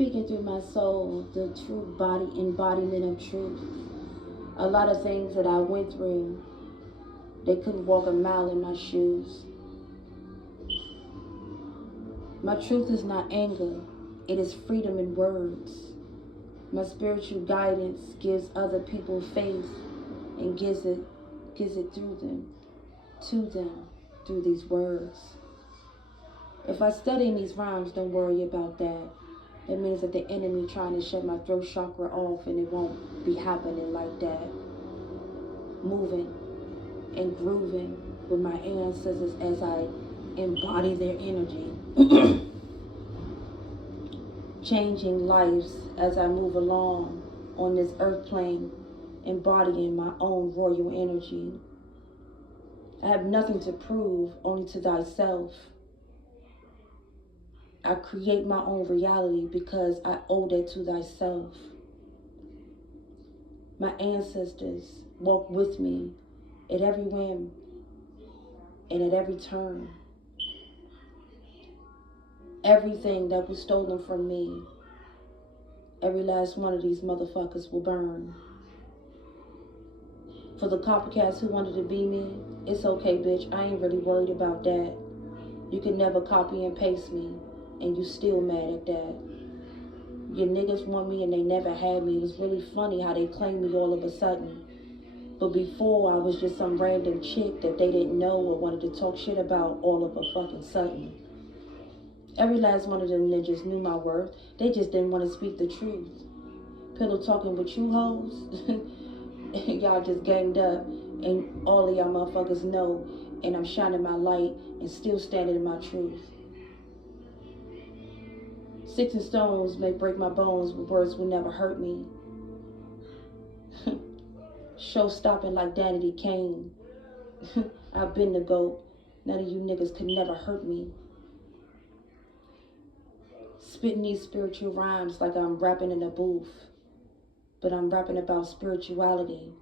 speaking through my soul, the true body embodiment of truth. A lot of things that I went through, they couldn't walk a mile in my shoes. My truth is not anger, it is freedom in words. My spiritual guidance gives other people faith and gives it through them, to them, through these words. If I study in these rhymes, don't worry about that. That means that the enemy trying to shut my throat chakra off, and it won't be happening like that. Moving and grooving with my ancestors as I embody their energy. Changing lives as I move along on this earth plane, embodying my own royal energy. I have nothing to prove, only to thyself. I create my own reality because I owe that to thyself. My ancestors walk with me at every whim and at every turn. Everything that was stolen from me, every last one of these motherfuckers will burn. For the copycats who wanted to be me, it's okay, bitch. I ain't really worried about that. You can never copy and paste me, and you still mad at that. Your niggas want me and they never had me. It was really funny how they claimed me all of a sudden. But before, I was just some random chick that they didn't know or wanted to talk shit about all of a fucking sudden. Every last one of them ninjas knew my worth. They just didn't want to speak the truth. Pillow talking with you hoes. Y'all just ganged up, and all of y'all motherfuckers know, and I'm shining my light and still standing in my truth. Sticks and stones may break my bones, but words will never hurt me. Show stopping like Danity Kane. I've been the GOAT. None of you niggas could never hurt me. Spitting these spiritual rhymes like I'm rapping in a booth, but I'm rapping about spirituality.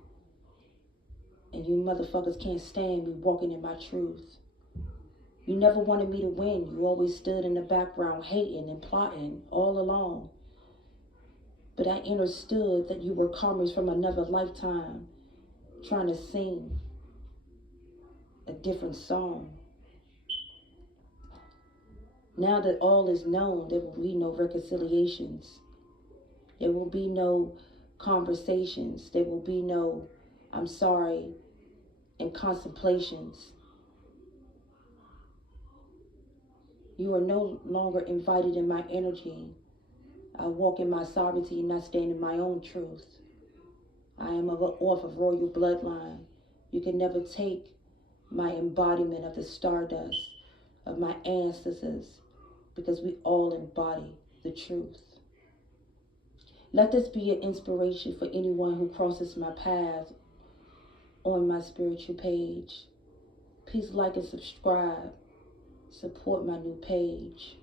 And you motherfuckers can't stand me walking in my truth. You never wanted me to win. You always stood in the background hating and plotting all along. But I understood that you were karmas from another lifetime trying to sing a different song. Now that all is known, there will be no reconciliations. There will be no conversations. There will be no I'm sorry and contemplations. You are no longer invited in my energy. I walk in my sovereignty and I stand in my own truth. I am off of royal bloodline. You can never take my embodiment of the stardust of my ancestors, because we all embody the truth. Let this be an inspiration for anyone who crosses my path on my spiritual page. Please like and subscribe. Support my new page.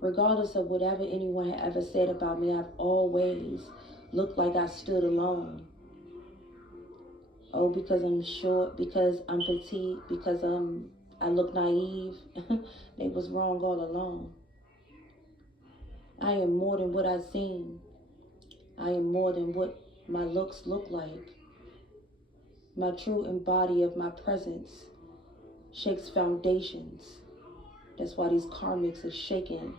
Regardless of whatever anyone had ever said about me, I've always looked like I stood alone. Oh, because I'm short, because I'm petite, because I look naive. They was wrong all along. I am more than what I seem. I am more than what my looks look like. My true embody of my presence shakes foundations. That's why these karmics are shaking.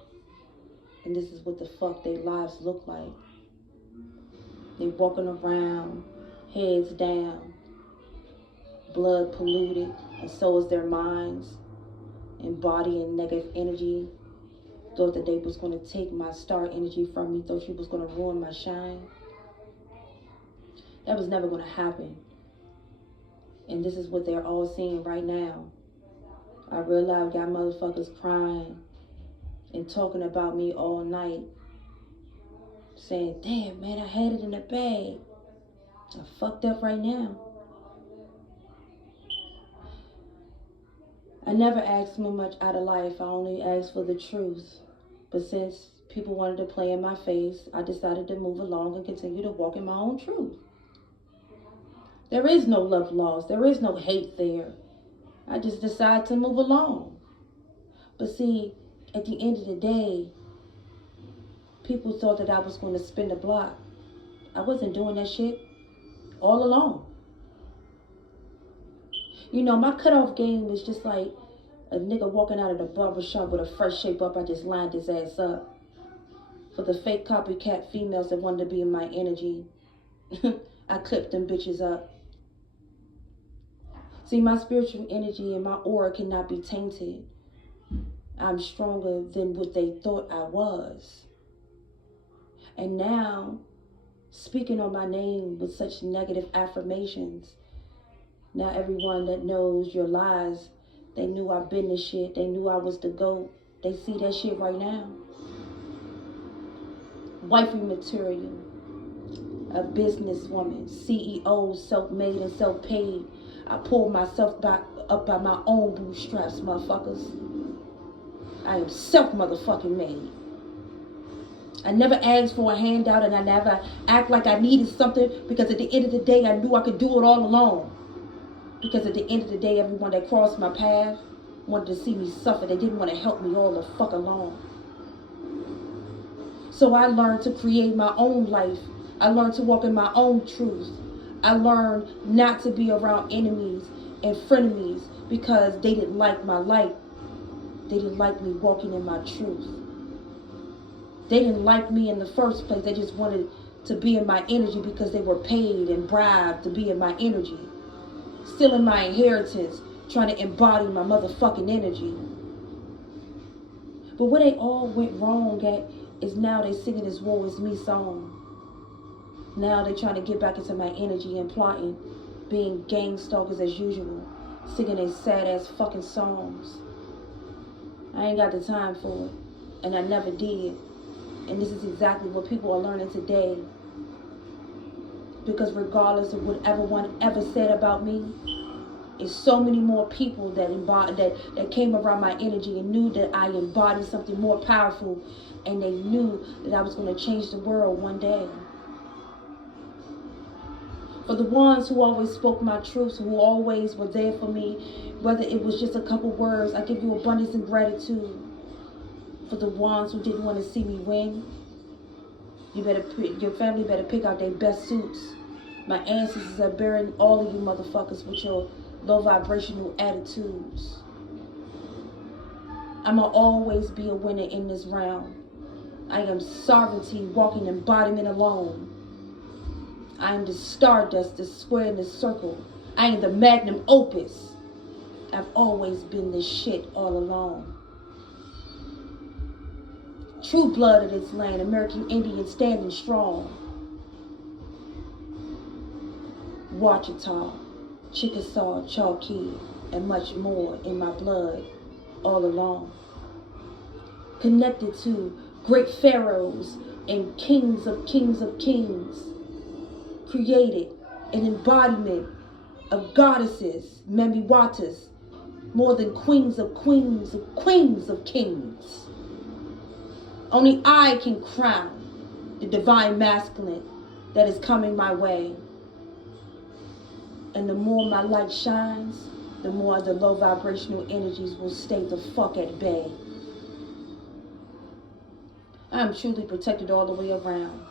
And this is what the fuck their lives look like. They walking around, heads down, blood polluted, and so is their minds, embodying negative energy. Thought that they was going to take my star energy from me, thought she was going to ruin my shine. That was never going to happen. And this is what they're all seeing right now. I realize got motherfuckers crying and talking about me all night, saying, damn man, I had it in the bag. I fucked up right now. I never asked for much out of life. I only asked for the truth. But since people wanted to play in my face, I decided to move along and continue to walk in my own truth. There is no love lost. There is no hate there. I just decided to move along. But see, At the end of the day, people thought that I was going to spin the block. I wasn't doing that shit all alone. You know, my cutoff game is just like a nigga walking out of the barbershop with a fresh shape up. I just lined his ass up. For the fake copycat females that wanted to be in my energy, I clipped them bitches up. See, my spiritual energy and my aura cannot be tainted. I'm stronger than what they thought I was. And now, speaking on my name with such negative affirmations, now everyone that knows your lies, they knew I've been the shit. They knew I was the GOAT. They see that shit right now. Wifey material. A businesswoman. CEO, self-made and self-paid. I pulled myself back up by my own bootstraps, motherfuckers. I am self-motherfucking made. I never asked for a handout, and I never act like I needed something, because at the end of the day, I knew I could do it all alone. Because at the end of the day, everyone that crossed my path wanted to see me suffer. They didn't want to help me all the fuck along. So I learned to create my own life. I learned to walk in my own truth. I learned not to be around enemies and frenemies because they didn't like my light. They didn't like me walking in my truth. They didn't like me in the first place. They just wanted to be in my energy because they were paid and bribed to be in my energy. Stealing my inheritance, trying to embody my motherfucking energy. But where they all went wrong at is now they singing this Woe Is Me song. Now they trying to get back into my energy and plotting, being gang stalkers as usual, singing their sad ass fucking songs. I ain't got the time for it, and I never did. And this is exactly what people are learning today. Because regardless of what everyone ever said about me, it's so many more people that came around my energy and knew that I embodied something more powerful, and they knew that I was going to change the world one day. For the ones who always spoke my truths, who always were there for me, whether it was just a couple words, I give you abundance and gratitude. For the ones who didn't want to see me win, your family better pick out their best suits. My ancestors are burying all of you motherfuckers with your low vibrational attitudes. I'ma always be a winner in this realm. I am sovereignty, walking embodiment alone. I am the stardust, the square in the circle. I am the magnum opus. I've always been this shit all along. True blood of this land, American Indian standing strong. Ouachita, Chickasaw, Chalky, and much more in my blood all along. Connected to great pharaohs and kings of kings of kings. Created an embodiment of goddesses, Mamiwatas, more than queens of queens of queens of kings. Only I can crown the divine masculine that is coming my way. And the more my light shines, the more the low vibrational energies will stay the fuck at bay. I am truly protected all the way around.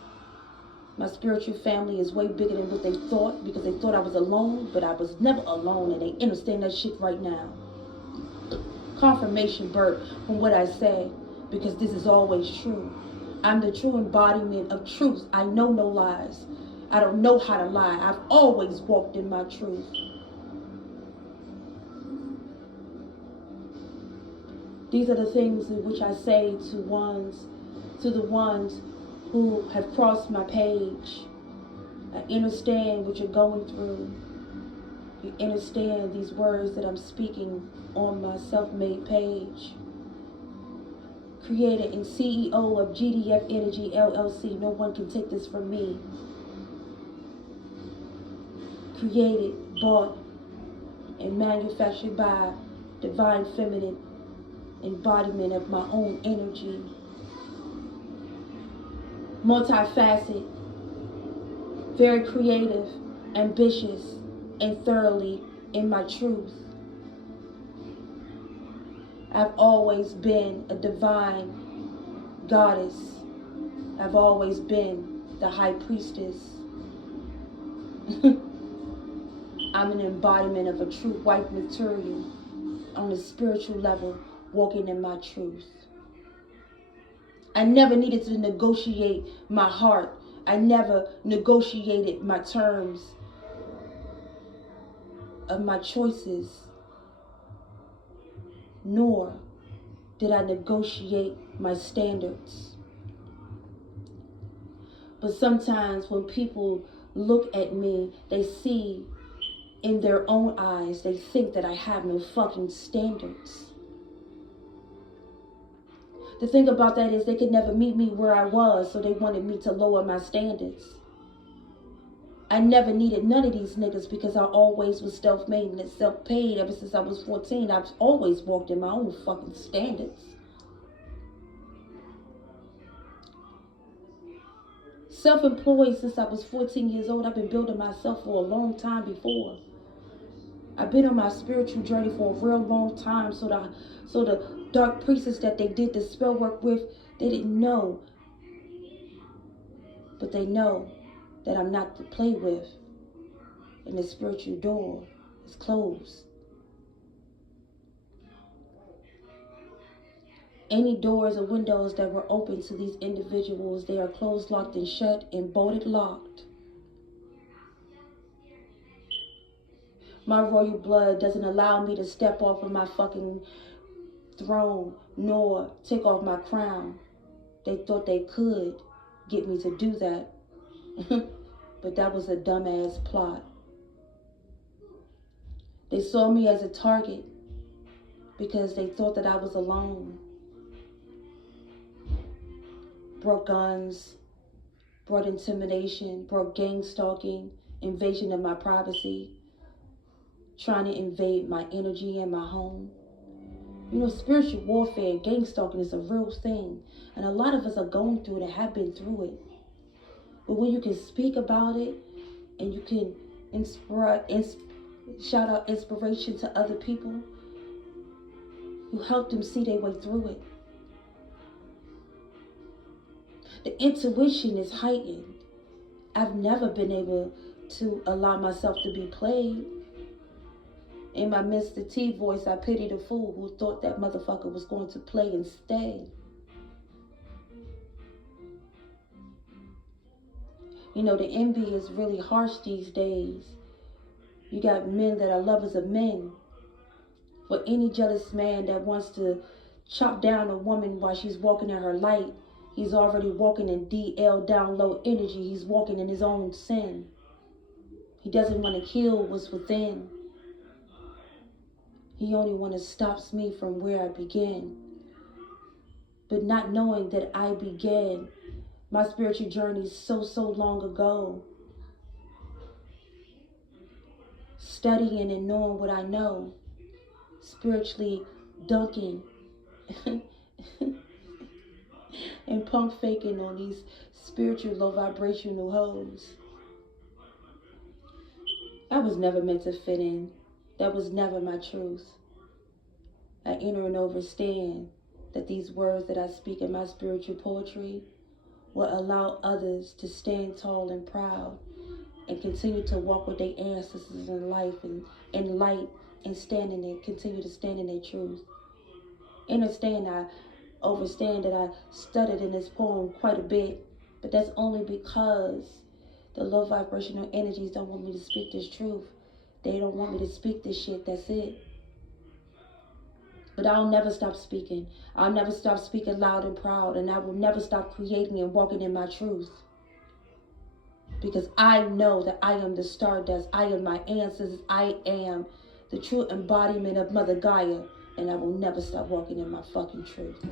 My spiritual family is way bigger than what they thought, because they thought I was alone, but I was never alone, and they understand that shit right now. Confirmation, Bert, from what I say, because this is always true. I'm the true embodiment of truth. I know no lies. I don't know how to lie. I've always walked in my truth. These are the things in which I say to the ones who have crossed my page. I understand what you're going through. You understand these words that I'm speaking on my self-made page. Creator and CEO of GDF Energy LLC. No one can take this from me. Created, bought, and manufactured by divine feminine embodiment of my own energy. Multifaceted, very creative, ambitious, and thoroughly in my truth. I've always been a divine goddess. I've always been the high priestess. I'm an embodiment of a true white material on a spiritual level, walking in my truth. I never needed to negotiate my heart. I never negotiated my terms of my choices, nor did I negotiate my standards. But sometimes when people look at me, they see in their own eyes, they think that I have no fucking standards. The thing about that is they could never meet me where I was, so they wanted me to lower my standards. I never needed none of these niggas because I always was self-made and self-paid. Ever since I was 14, I've always walked in my own fucking standards. Self-employed since I was 14 years old. I've been building myself for a long time before. I've been on my spiritual journey for a real long time. So the dark priestess that they did the spell work with, they didn't know. But they know that I'm not to play with. And the spiritual door is closed. Any doors or windows that were open to these individuals, they are closed, locked, and shut, and bolted locked. My royal blood doesn't allow me to step off of my fucking throne, nor take off my crown. They thought they could get me to do that. But that was a dumbass plot. They saw me as a target because they thought that I was alone. Brought guns, brought intimidation, brought gang stalking, invasion of my privacy, trying to invade my energy and my home. You know, spiritual warfare, gang stalking is a real thing. And a lot of us are going through it and have been through it. But when you can speak about it and you can shout out inspiration to other people, you help them see their way through it. The intuition is heightened. I've never been able to allow myself to be played. In my Mr. T voice, I pity the fool who thought that motherfucker was going to play and stay. You know, the envy is really harsh these days. You got men that are lovers of men. For any jealous man that wants to chop down a woman while she's walking in her light, he's already walking in DL, down low energy. He's walking in his own sin. He doesn't want to kill what's within. He only wants to stop me from where I began. But not knowing that I began my spiritual journey so long ago. Studying and knowing what I know. Spiritually dunking. And pump faking on these spiritual low vibrational hoes. I was never meant to fit in. That was never my truth. I enter and understand that these words that I speak in my spiritual poetry will allow others to stand tall and proud and continue to walk with their ancestors in life and in light and continue to stand in their truth. Understand, I understand that I studied in this poem quite a bit, but that's only because the low vibrational energies don't want me to speak this truth. They don't want me to speak this shit, that's it. But I'll never stop speaking. I'll never stop speaking loud and proud, and I will never stop creating and walking in my truth. Because I know that I am the stardust. I am my ancestors. I am the true embodiment of Mother Gaia, and I will never stop walking in my fucking truth.